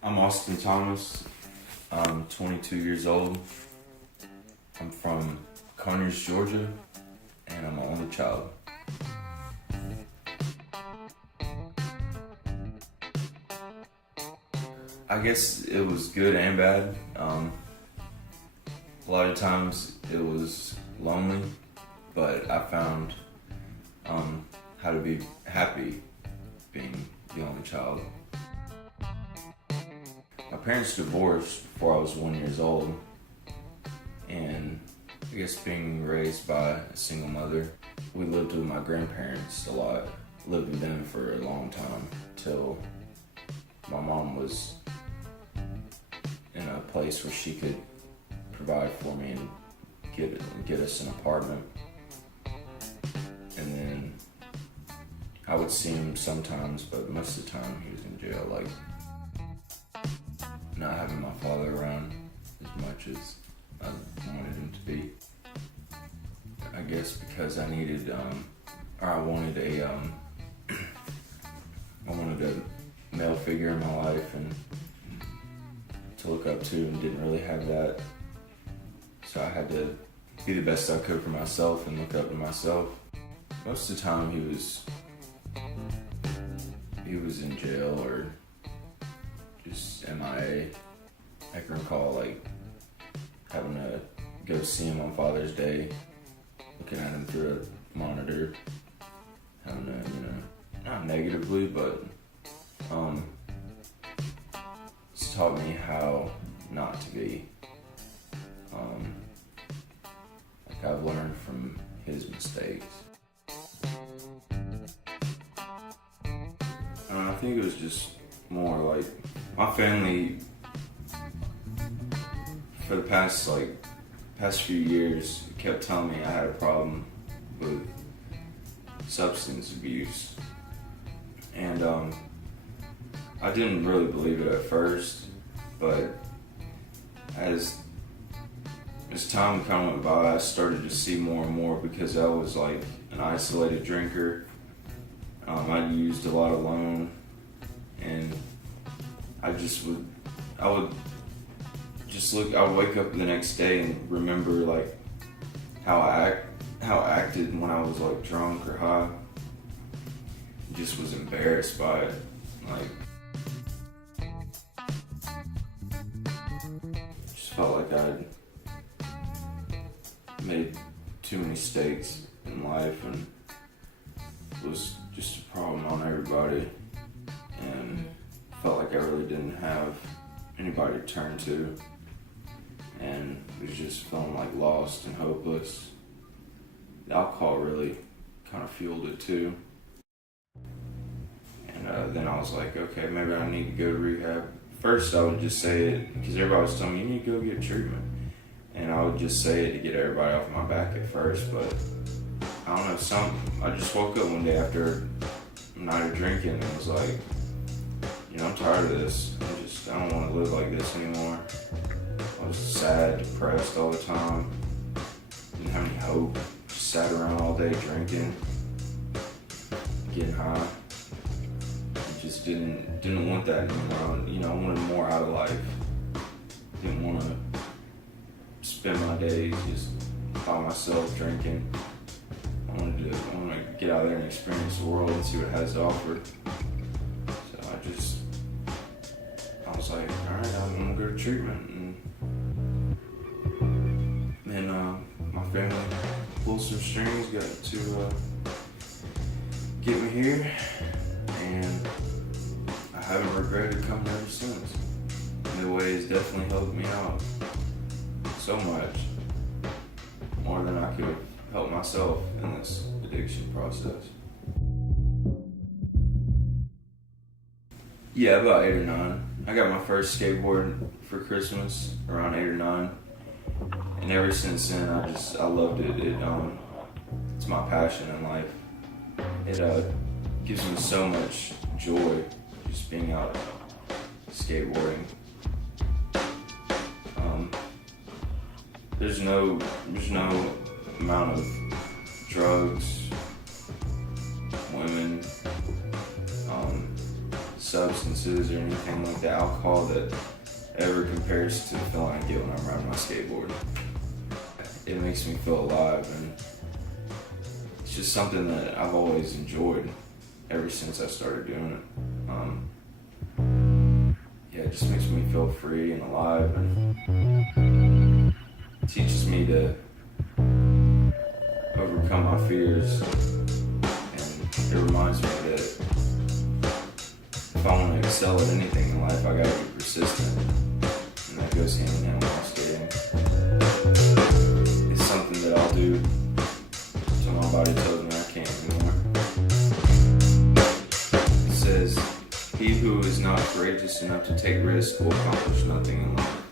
I'm Austin Thomas. I'm 22 years old. I'm from Conyers, Georgia, and I'm an only child. I guess it was good and bad. A lot of times it was lonely, but I found how to be happy being the only child. My parents divorced before I was 1 year old, and I guess being raised by a single mother, we lived with my grandparents a lot. Lived with them for a long time till my mom was in a place where she could provide for me and get us an apartment. And then I would see him sometimes, but most of the time he was in jail. Like, not having my father around as much as I wanted him to be. I guess because I needed, or I wanted a male figure in my life and to look up to, and didn't really have that. So I had to be the best I could for myself and look up to myself. Most of the time he was in jail or just MIA. I can recall like having to go see him on Father's Day, looking at him through a monitor, having to, not negatively, but it's taught me how not to be. Like I've learned from his mistakes. I think it was just more like my family for the past few years kept telling me I had a problem with substance abuse, and I didn't really believe it at first, but as time kind of went by, I started to see more and more because I was like an isolated drinker. I used a lot alone, and I would wake up the next day and remember like how I acted when I was like drunk or high. Just was embarrassed by it. Like, just felt like I'd made too many mistakes in life and was just a problem on everybody, and felt like I really didn't have anybody to turn to, and was just feeling like lost and hopeless. The alcohol really kind of fueled it too. And then I was like, okay, maybe I need to go to rehab. First I would just say it because everybody was telling me you need to go get treatment, and I would just say it to get everybody off my back at first, but I don't know, I just woke up one day after a night of drinking and was like, I'm tired of this. I don't want to live like this anymore. I was sad, depressed all the time. Didn't have any hope. Just sat around all day drinking, getting high. Just didn't want that anymore. I wanted more out of life. Didn't want to spend my days just by myself drinking. I wanted to get out there and experience the world and see what it has to offer. So I was like, alright, I'm gonna go to treatment. And my family pulled some strings, got to get me here, and I haven't regretted coming ever since. Midway has definitely helped me out so much, more than I could have helped myself in this addiction process. Yeah, about 8 or 9. I got my first skateboard for Christmas around 8 or 9, and ever since then I loved it. It's my passion in life. It gives me so much joy just being out skateboarding. There's no amount of drugs, women, substance substances or anything like the alcohol that ever compares to the feeling I get when I'm riding my skateboard. It makes me feel alive, and it's just something that I've always enjoyed ever since I started doing it. Yeah, it just makes me feel free and alive, and teaches me to overcome my fears, and it reminds me that if I want to excel at anything in life, I gotta be persistent, and that goes hand in hand with my skating. It's something that I'll do till my body tells me I can't anymore. It says, "He who is not courageous enough to take risks will accomplish nothing in life."